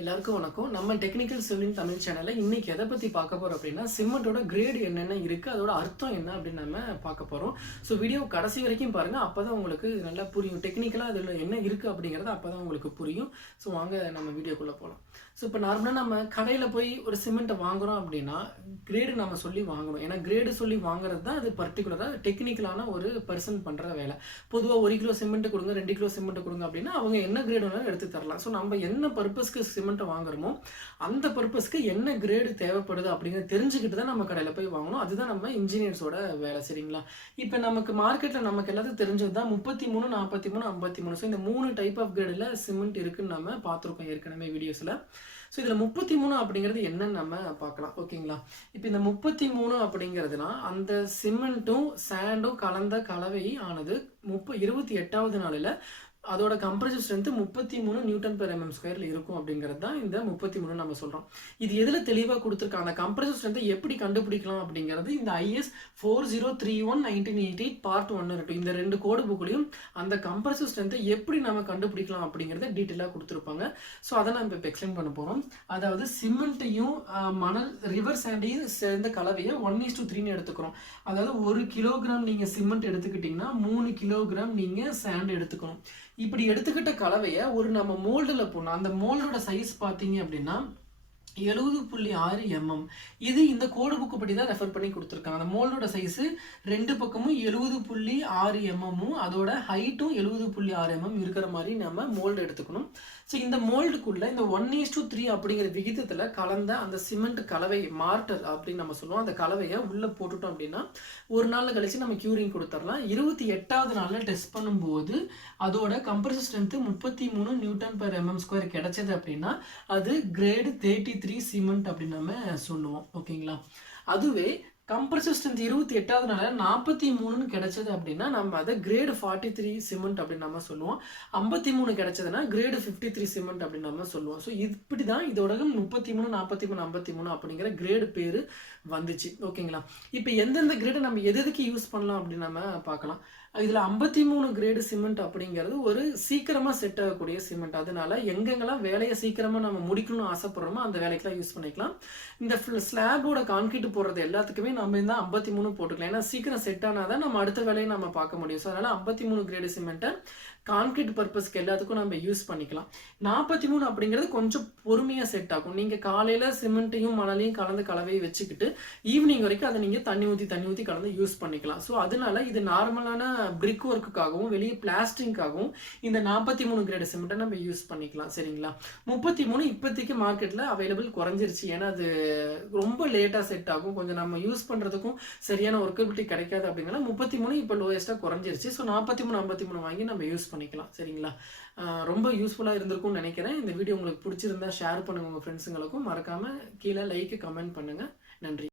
எல்லாருக்கும் வணக்கம். நம்ம டெக்னிக்கல் சிவில் தமிழ் சேனல்ல இன்னைக்கு எதை பத்தி பார்க்க போறோம் அப்படின்னா, சிமெண்டோட கிரேட் என்னென்ன இருக்கு, அதோட அர்த்தம் என்ன அப்படின்னு நம்ம பார்க்க போறோம். ஸோ வீடியோ கடைசி வரைக்கும் பாருங்க, அப்பதான் உங்களுக்கு நல்லா புரியும். டெக்னிக்கலா அதுல என்ன இருக்கு அப்படிங்கிறது அப்பதான் உங்களுக்கு புரியும். ஸோ வாங்க நம்ம வீடியோக்குள்ள போகலாம். ஸோ இப்போ நார்மலாக நம்ம கடையில் போய் ஒரு சிமெண்ட்டை வாங்குறோம் அப்படின்னா கிரேடு நம்ம சொல்லி வாங்கணும். ஏன்னா கிரேடு சொல்லி வாங்குறது தான் அது பர்டிகுலராக டெக்னிக்கலான ஒரு பர்சன் பண்ணுற வேலை. பொதுவாக 1 கிலோ சிமெண்ட் கொடுங்க, 2 கிலோ சிமெண்ட் கொடுங்க அப்படின்னா அவங்க என்ன கிரேடு வேணாலும் எடுத்து தரலாம். ஸோ நம்ம என்ன பர்பஸ்க்கு சிமெண்ட்டை வாங்குறோமோ அந்த பர்பஸ்க்கு என்ன கிரேடு தேவைப்படுது அப்படிங்கிறத தெரிஞ்சுக்கிட்டு தான் நம்ம கடையில் போய் வாங்கணும். அதுதான் நம்ம இன்ஜினியர்ஸோட வேலை. சரிங்களா? இப்போ நமக்கு மார்க்கெட்டில் நமக்கு எல்லாத்துக்கும் தெரிஞ்சது தான் 33, 43, 53. ஸோ இந்த 3 டைப் ஆஃப் கிரேடில் சிமெண்ட் இருக்குன்னு நம்ம பார்த்துருக்கோம் ஏற்கனவே வீடியோஸில். ஸோ இதில் 33 அப்படிங்கிறது என்னன்னு நம்ம பார்க்கலாம். ஓகேங்களா? இப்போ இந்த 33 அப்படிங்கிறதுனா அந்த சிமெண்ட்டும் சாண்டும் கலந்த கலவை ஆனது 28வது நாளில் அதோட கம்ப்ரசிவ் ஸ்ட்ரென்த் 33 Nm/mm² இருக்கும் அப்படிங்கிறது தான் இந்த 33 நம்ம சொல்றோம். இது எதுல தெளிவா கொடுத்துருக்காங்க, அந்த கம்ப்ரசிவ் ஸ்ட்ரென்த்தை எப்படி கண்டுபிடிக்கலாம் அப்படிங்கிறது இந்த IS 4031/1988 பார்ட் 1 இருக்கு. இந்த 2 கோடு புக்லையும் அந்த கம்ப்ரசிவ் ஸ்ட்ரென்த்தை எப்படி நம்ம கண்டுபிடிக்கலாம் அப்படிங்கிறத டீட்டெயிலாக கொடுத்துருப்பாங்க. ஸோ அதை நம்ம இப்போ எக்ஸ்பிளைன் பண்ண போறோம். அதாவது சிமெண்ட்டையும் மணல் ரிவர் சாண்டையும் சேர்ந்த கலவையை 1:3 எடுத்துக்கிறோம். அதாவது 1 கிலோகிராம் நீங்க சிமெண்ட் எடுத்துக்கிட்டீங்கன்னா 3 கிலோகிராம் நீங்க சாண்ட் எடுத்துக்கணும். இப்படி எடுத்துக்கிட்ட கலவையை ஒரு நம்ம மோல்டில் போடணும். அந்த மோல்டோட சைஸ் பார்த்தீங்க அப்படின்னா 70.6 mm. இது இந்த கோடு புக்கு படி தான் ரெஃபர் பண்ணி கொடுத்துருக்காங்க. அந்த மோல்டோட சைஸு 2 பக்கமும் 70.6 mm, அதோட ஹைட்டும் 70.6 mm இருக்கிற மாதிரி நம்ம மோல்டு எடுத்துக்கணும். ஸோ இந்த மோல்டுக்குள்ள இந்த 1:3 அப்படிங்கிற விகிதத்தில் கலந்த அந்த சிமெண்ட் கலவை மார்டர் அப்படின்னு நம்ம சொல்லுவோம். அந்த கலவையை உள்ளே போட்டுட்டோம் அப்படின்னா ஒரு நாள் கழிச்சு நம்ம கியூரிங் கொடுத்துடலாம். 28வது நாளில் டெஸ்ட் பண்ணும்போது அதோட கம்ப்ரசிவ் ஸ்ட்ரென்த் 33 Nm/mm² கிடைச்சது அப்படின்னா அது கிரேடு 33 சிமெண்ட் அப்படின்னு நம்ம சொல்லுவோம். ஓகேங்களா? அதுவே கம்ப்ரசிவ் ஸ்ட்ரென்த் 28வது நாளில் 43 கிடைச்சது அப்படின்னா நம்ம அதை கிரேடு 43 சிமெண்ட் அப்படின்னு நம்ம சொல்லுவோம். 53 கிடைச்சதுன்னா கிரேடு 53 சிமெண்ட் அப்படின்னு நம்ம சொல்லுவோம். ஸோ இப்படி தான் இதோட 33, 43, 53 அப்படிங்கிற கிரேடு பேர் வந்துச்சு. ஓகேங்களா? இப்போ எந்தெந்த கிரேடை நம்ம எதுக்கு யூஸ் பண்ணலாம் அப்படின்னு நம்ம பார்க்கலாம். இதில் 53 கிரேடு சிமெண்ட் அப்படிங்கிறது ஒரு சீக்கிரமாக செட் ஆகக்கூடிய சிமெண்ட். அதனால எங்கெங்கெல்லாம் வேலையை சீக்கிரமாக நம்ம முடிக்கணும்னு ஆசைப்படுறோமோ அந்த வேலைக்கெல்லாம் யூஸ் பண்ணிக்கலாம். இந்த ஸ்லாபோட கான்கிரீட் போடுறது எல்லாத்துக்குமே நம்ம இந்த 53 போட்டுக்கலாம். ஏன்னா சீக்கிரம் செட் ஆனால் தான் நம்ம அடுத்த வேலையை நம்ம பார்க்க முடியும். ஸோ அதனால் 53 கிரேடு சிமெண்ட்டை கான்கிரீட் பர்பஸ்க்கு எல்லாத்துக்கும் நம்ம யூஸ் பண்ணிக்கலாம். 43 அப்படிங்கிறது கொஞ்சம் பொறுமையாக செட் ஆகும். நீங்கள் காலையில் சிமெண்ட்டையும் மணலையும் கலந்து கலவையை வச்சுக்கிட்டு ஈவினிங் வரைக்கும் அதை நீங்கள் தண்ணி ஊற்றி கலந்து யூஸ் பண்ணிக்கலாம். ஸோ அதனால இது நார்மலான பிரிக் ஒர்க்குக்காகவும் வெளியே பிளாஸ்டிங்காகவும் இந்த 43 கிரேடு சிமெண்ட்டை நம்ம யூஸ் பண்ணிக்கலாம். சரிங்களா? 33 இப்போதைக்கு மார்க்கெட்டில் அவைலபிள் குறைஞ்சிருச்சு. ஏன்னா அது ரொம்ப லேட்டாக செட் ஆகும், கொஞ்சம் நம்ம யூஸ் பண்ணுறதுக்கும் சரியான ஒர்க்கபிலிட்டி கிடைக்காது. அப்படிங்கிறத 33 இப்போ லோயஸ்ட்டாக குறைஞ்சிருச்சு. ஸோ 43, 53 வாங்கி நம்ம யூஸ் பண்ணிக்கலாம். சரிங்களா? ரொம்ப யூஸ்ஃபுல்லாக இருந்திருக்கும்னு நினைக்கிறேன். இந்த வீடியோ உங்களுக்கு பிடிச்சிருந்தா ஷேர் பண்ணுங்கள் உங்கள் ஃப்ரெண்ட்ஸுங்களுக்கும். மறக்காமல் கீழே லைக் கமெண்ட் பண்ணுங்கள். நன்றி.